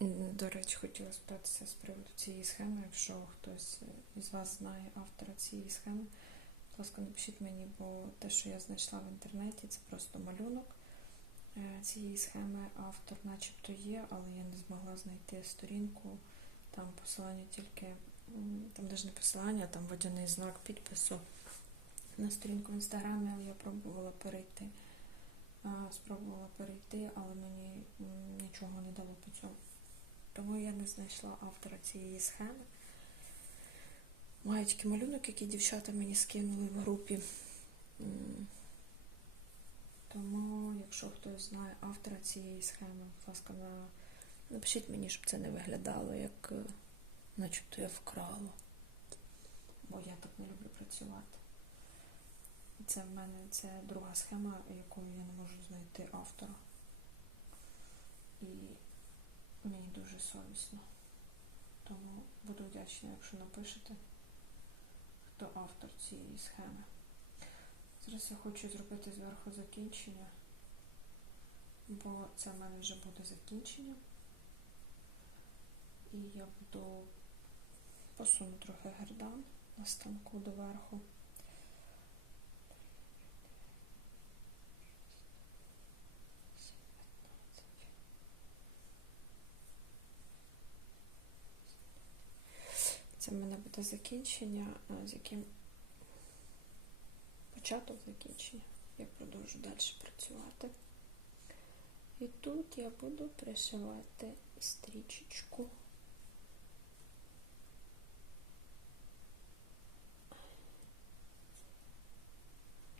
До речі, хотіла спитатися з приводу цієї схеми. Якщо хтось із вас знає автора цієї схеми, будь ласка, напишіть мені, бо те, що я знайшла в інтернеті, це просто малюнок е, цієї схеми. Автор начебто є, але я не змогла знайти сторінку. Там посилання тільки, там навіть не посилання, там водяний знак підпису на сторінку в інстаграмі, але я пробувала перейти. Спробувала перейти, але мені нічого не дало по цьому. Тому я не знайшла автора цієї схеми. Тільки малюнок, який дівчата мені скинули в групі. Тому, якщо хтось знає автора цієї схеми, будь ласка, на... напишіть мені, щоб це не виглядало, як е, начебто я вкрала. Бо я так не люблю працювати. Це в мене це друга схема, якою я не можу знайти автора. Мені дуже совісно. Тому буду вдячна, якщо напишете, хто автор цієї схеми. Зараз я хочу зробити зверху закінчення, бо це в мене вже буде закінчення. І я буду посуну трохи гердан на станку доверху. Це в мене буде закінчення, е, з яким початок закінчення. Я продовжу далі працювати. І тут я буду пришивати стрічечку.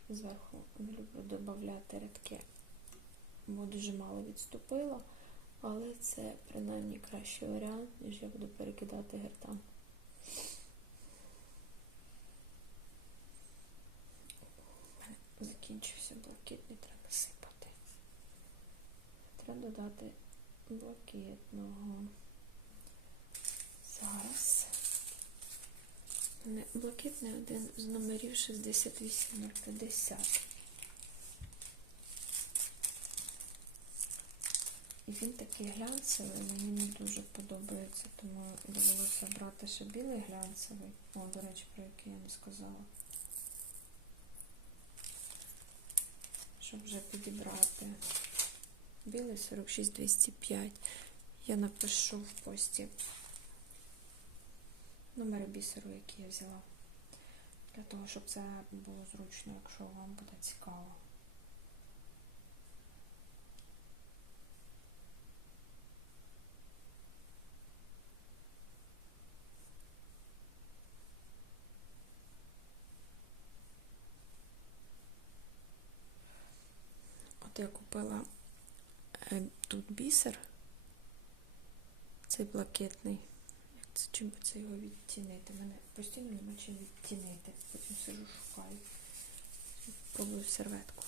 Зверху не люблю додати рядки, бо дуже мало відступила, але це принаймні кращий варіант, ніж я буду перекидати гертан. Закінчився блакитний, треба сипати. Треба додати блакитного. Зараз. Блакитний один з номерів 68050. І він такий глянцевий, мені не дуже подобається, тому довелося брати ще білий глянцевий. О, до речі, про який я не сказала. Щоб вже підібрати. Білий 46205. Я напишу в пості номер бісеру, який я взяла. Для того, щоб це було зручно, якщо вам буде цікаво. От я купила е, тут бісер, цей блакитний. Як це чим це його відтінити? Мене постійно нема чим відтінити. Потім сижу, шукаю. Пробую серветку.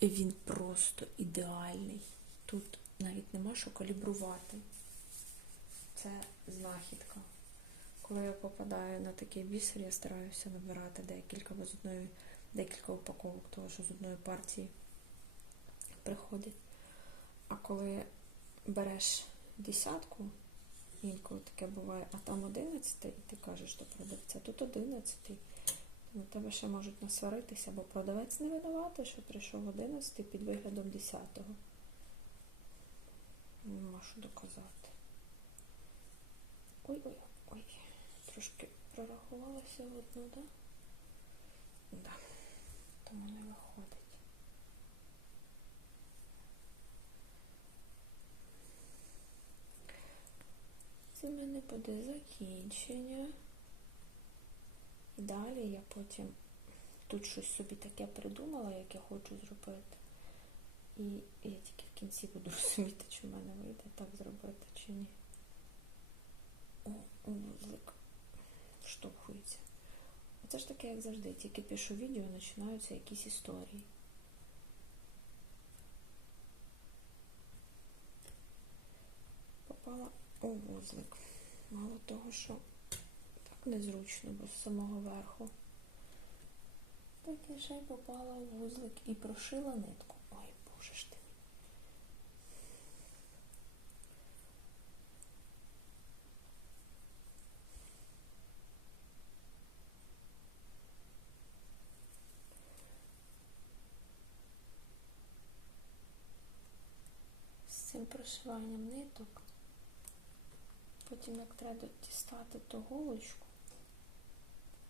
І він просто ідеальний. Тут навіть нема що калібрувати. Це знахідка. Коли я попадаю на такий бісер, я стараюся набирати декілька, бо з одної декілька упаковок, того, що з одної партії приходить. А коли береш десятку, інколи таке буває, а там 11, і ти кажеш до продавця, тут 11, на тебе ще можуть насваритися, бо продавець не винуватий, що прийшов 11 під виглядом 10-го. Нема що доказати. Ой-ой, ой, трошки прорахувалася в одну, так? Да? Да тому не виходить. Це в мене буде закінчення. І далі я потім тут щось собі таке придумала, як я хочу зробити. І я тільки в кінці буду розуміти, чи в мене вийде так зробити, чи ні. О, вузлик штовхується. Це ж таке, як завжди, тільки пишу відео, починаються якісь історії. Попала у вузлик. Мало того, що так незручно, бо з самого верху. Так я ще й попала у вузлик і прошила нитку. Ой, боже ж ти. Цим прошиванням ниток. Потім як треба дістати ту голочку,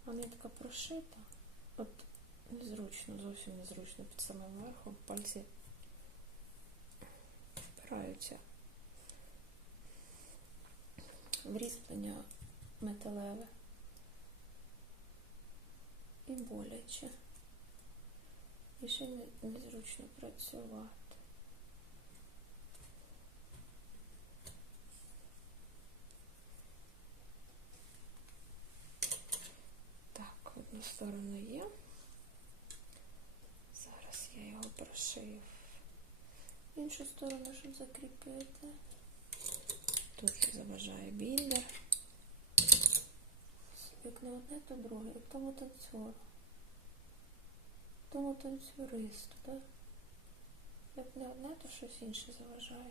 а нитка прошита, от незручно, зовсім незручно під самим верхом пальці впираються в різьблення металеве і боляче. І ще незручно працювати. Так, одну сторону є. Зараз я його прошию в іншу сторону, щоб закріпити. Тут заважає біндер. Як не одне, то друге, як тому танцюру. Тому танцюристу, так? Як не одне, то щось інше заважає.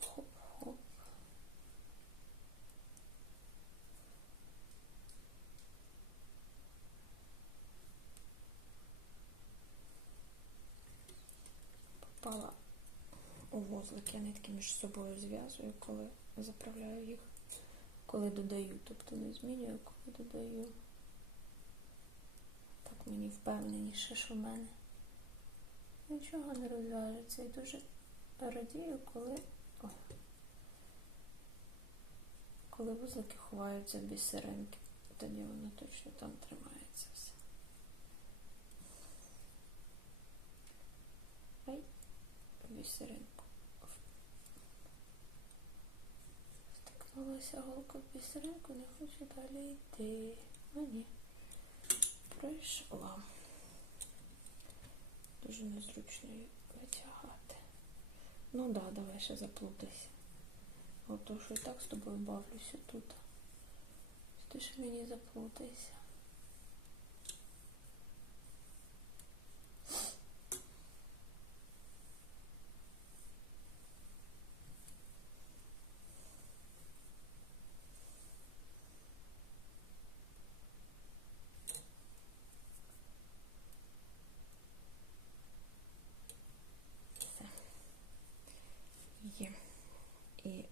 Хоп-хоп-хоп. Попала у вузлик. Я нитки між собою зв'язую, коли заправляю їх, коли додаю. Тобто не змінюю, коли додаю. Так мені впевненіше, що в мене нічого не розв'яжеться. І дуже радію, коли. Ой. Коли вузлики ховаються в бісеринки, тоді воно точно там тримається все. Ай, бісеринку. Стикнулася голка в бісеринку, не хочу далі йти. А ні. Пройшла. Дуже незручно її витягати. Ну да, давай ще заплутайся. От то, що і так з тобою бавлюся тут. Ти ж мені заплутайся. Все. Є. І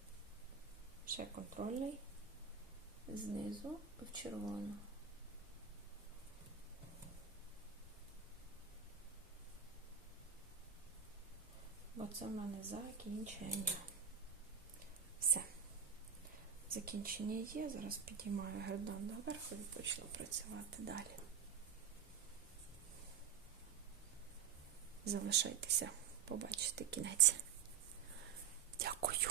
ще контрольний знизу в червону. Бо це в мене закінчення. Все. Закінчення є. Зараз підіймаю гердан доверху і почну працювати далі. Залишайтеся, побачите кінець. Дякую.